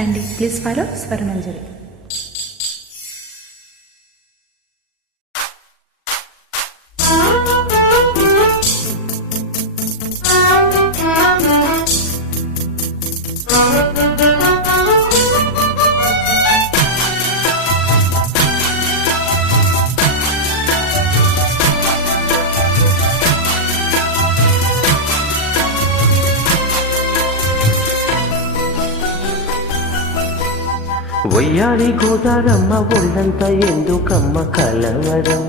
అండి please follow స్వరమంజరి. వయ్యారి గోదారమ్మ ఒళ్ళంత ఎందుకమ్మ కలవరం,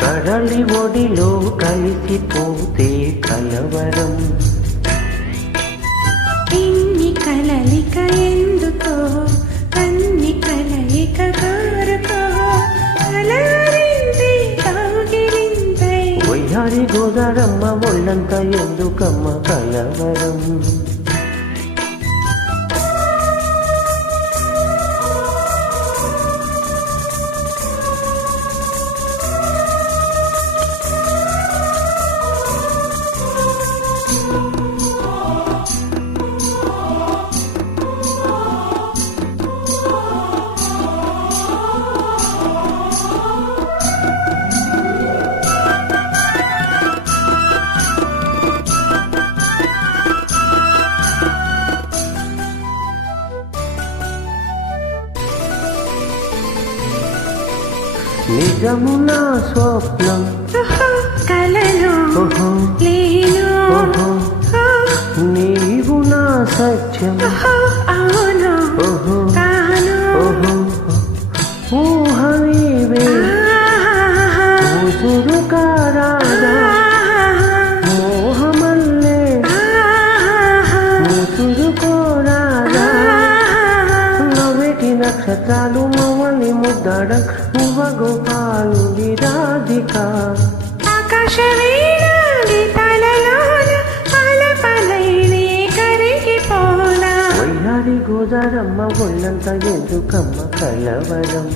కడలి ఒడిలో కలిసిపోతే కలవరం. ఇన్ని కలలిక ఎందుకో అన్ని కలయిక కారుకో కలవరింది కౌగిలింతై. వయ్యారి గోదారమ్మ ఒళ్ళంత ఎందుకమ్మ కలవరం. నిజమునా స్వప్నం కలలో లేను, నీవు నా సత్యం అవును కాను, ఊహ నీవే ఊసురు కారాగా మోహమల్లే ముసురు కోరాగా. నవ్వేటి నక్షత్రాలు మమ్మల్ని ముద్దాడ నువ్వ గోపాలు రాధిక. ఆకాశవీణ గీతాలలోన ఆలపలైనే కరిగిపోనా. వయ్యారి గోదారమ్మ ఒళ్ళంత ఎందుకమ్మ కలవరం.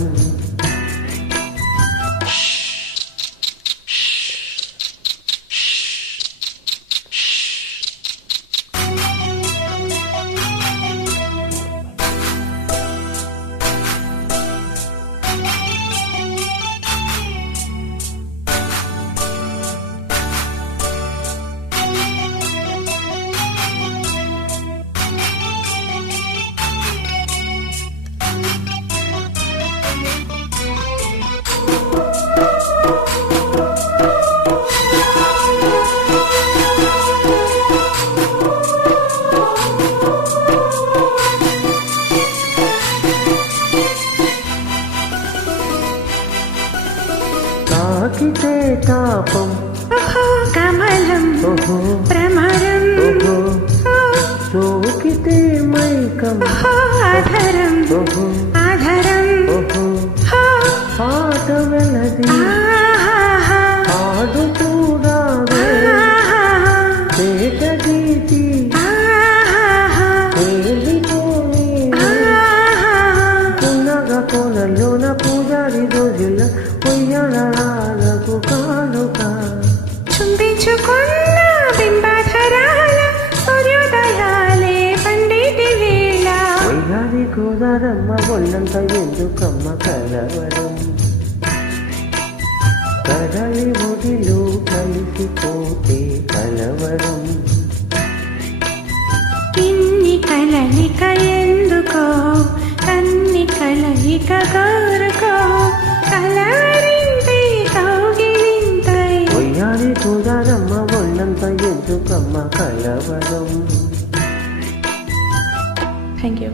తాకితే తాపం కమలం ప్రమరం, సోకితే మైకం ఆధరం ఆధరం, ఆట వెలది ఆడుతూడావే పేట గీతి తేలిపోయి పున్నగ కోనల్లోన పూజారి రోజుల పొయ్యలకు కానుక. చుంబించుకున్న బింబాధరాల సూర్యోదయాలే పండిటి వేళ. వయ్యారి గోదారమ్మ ఒళ్ళంత ఎందుకమ్మ కలవరం, కడలి ఒడిలో కలిసిపోతే కలవరం. ఇన్ని కలలిక ఎందుకో అన్ని కలయిక కారుకో కలవరింది కౌగిలింతై. వయ్యారి గోదారమ్మ ఒళ్ళంత ఎందుకమ్మ కలవరం. Thank you.